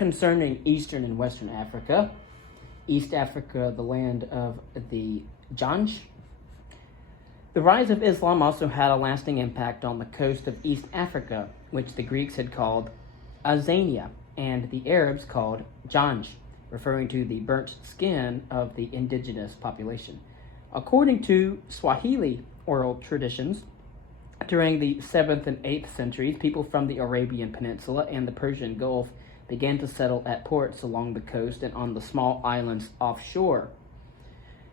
concerning Eastern and Western Africa. East Africa, the land of the Zanj. The rise of Islam also had a lasting impact on the coast of East Africa, which the Greeks had called Azania and the Arabs called Zanj, referring to the burnt skin of the indigenous population. According to Swahili oral traditions, during the 7th and 8th centuries, people from the Arabian Peninsula and the Persian Gulf began to settle at ports along the coast and on the small islands offshore.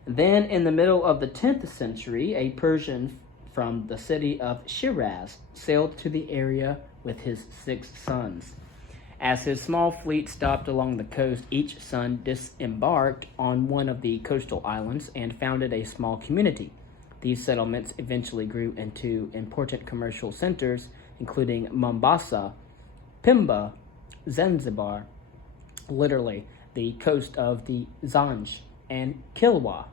Then, in the middle of the 10th century, a Persian from the city of Shiraz sailed to the area with his 6 sons. As his small fleet stopped along the coast, each son disembarked on one of the coastal islands and founded a small community. These settlements eventually grew into important commercial centers, including Mombasa, Pemba, Zanzibar, literally the coast of the Zanj, and Kilwa.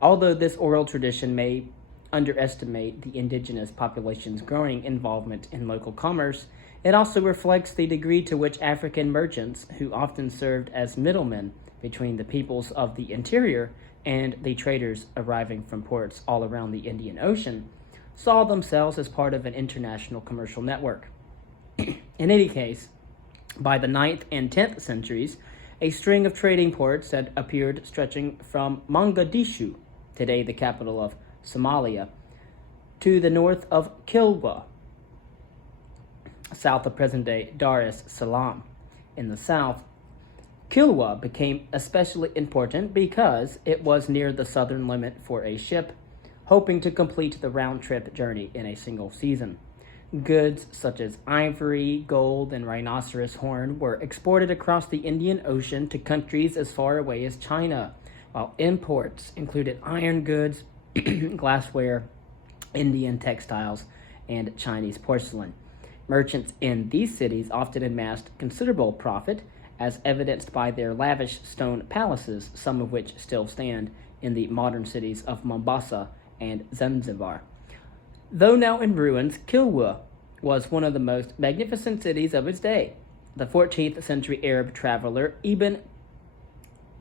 Although this oral tradition may underestimate the indigenous population's growing involvement in local commerce, it also reflects the degree to which African merchants, who often served as middlemen between the peoples of the interior and the traders arriving from ports all around the Indian Ocean, saw themselves as part of an international commercial network. In any case, by the 9th and 10th centuries, a string of trading ports had appeared stretching from Mogadishu, today the capital of Somalia, to the north of Kilwa, south of present-day Dar es Salaam. In the south, Kilwa became especially important because it was near the southern limit for a ship hoping to complete the round-trip journey in a single season. Goods such as ivory, gold, and rhinoceros horn were exported across the Indian Ocean to countries as far away as China, while imports included iron goods, glassware, Indian textiles, and Chinese porcelain. Merchants in these cities often amassed considerable profit, as evidenced by their lavish stone palaces, some of which still stand in the modern cities of Mombasa and Zanzibar. Though now in ruins, Kilwa was one of the most magnificent cities of its day. The 14th century Arab traveler Ibn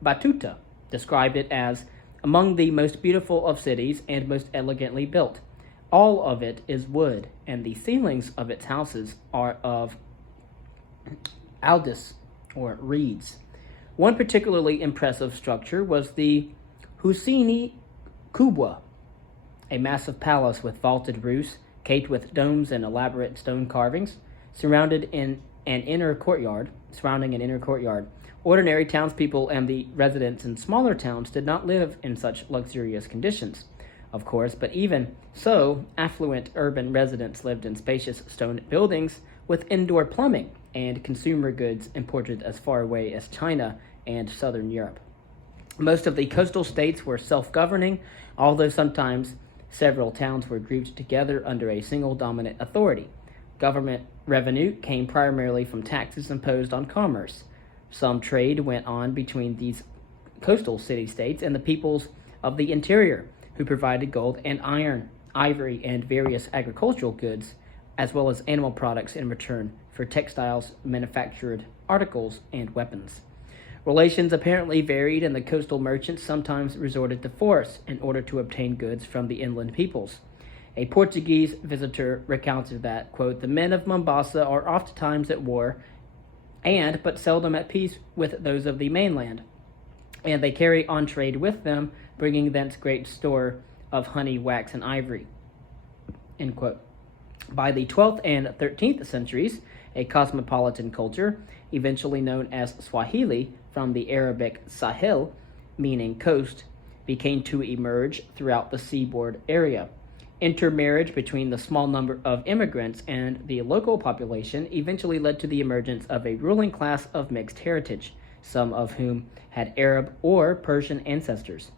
Battuta described it as among the most beautiful of cities and most elegantly built. All of it is wood, and the ceilings of its houses are of aldis, or reeds. One particularly impressive structure was the Husseini Kubwa, a massive palace with vaulted roofs, caped with domes and elaborate stone carvings, surrounding an inner courtyard. Ordinary townspeople and the residents in smaller towns did not live in such luxurious conditions, of course, but even so, affluent urban residents lived in spacious stone buildings with indoor plumbing and consumer goods imported as far away as China and southern Europe. Most of the coastal states were self-governing, although sometimes several towns were grouped together under a single dominant authority. Government revenue came primarily from taxes imposed on commerce. Some trade went on between these coastal city-states and the peoples of the interior, who provided gold and iron, ivory, and various agricultural goods, as well as animal products in return for textiles, manufactured articles, and weapons. Relations apparently varied, and the coastal merchants sometimes resorted to force in order to obtain goods from the inland peoples. A Portuguese visitor recounted that, quote, "The men of Mombasa are oftentimes at war, and but seldom at peace with those of the mainland, and they carry on trade with them, bringing thence great store of honey, wax, and ivory," end quote. By the 12th and 13th centuries, a cosmopolitan culture, eventually known as Swahili, from the Arabic Sahel, meaning coast, began to emerge throughout the seaboard area. Intermarriage between the small number of immigrants and the local population eventually led to the emergence of a ruling class of mixed heritage, some of whom had Arab or Persian ancestors.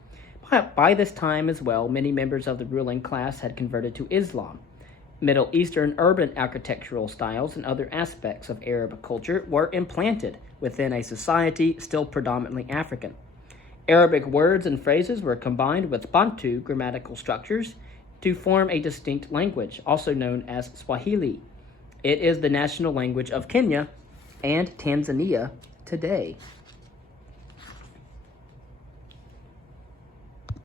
By this time as well, many members of the ruling class had converted to Islam. Middle Eastern urban architectural styles and other aspects of Arab culture were implanted within a society still predominantly African. Arabic words and phrases were combined with Bantu grammatical structures to form a distinct language, also known as Swahili. It is the national language of Kenya and Tanzania today.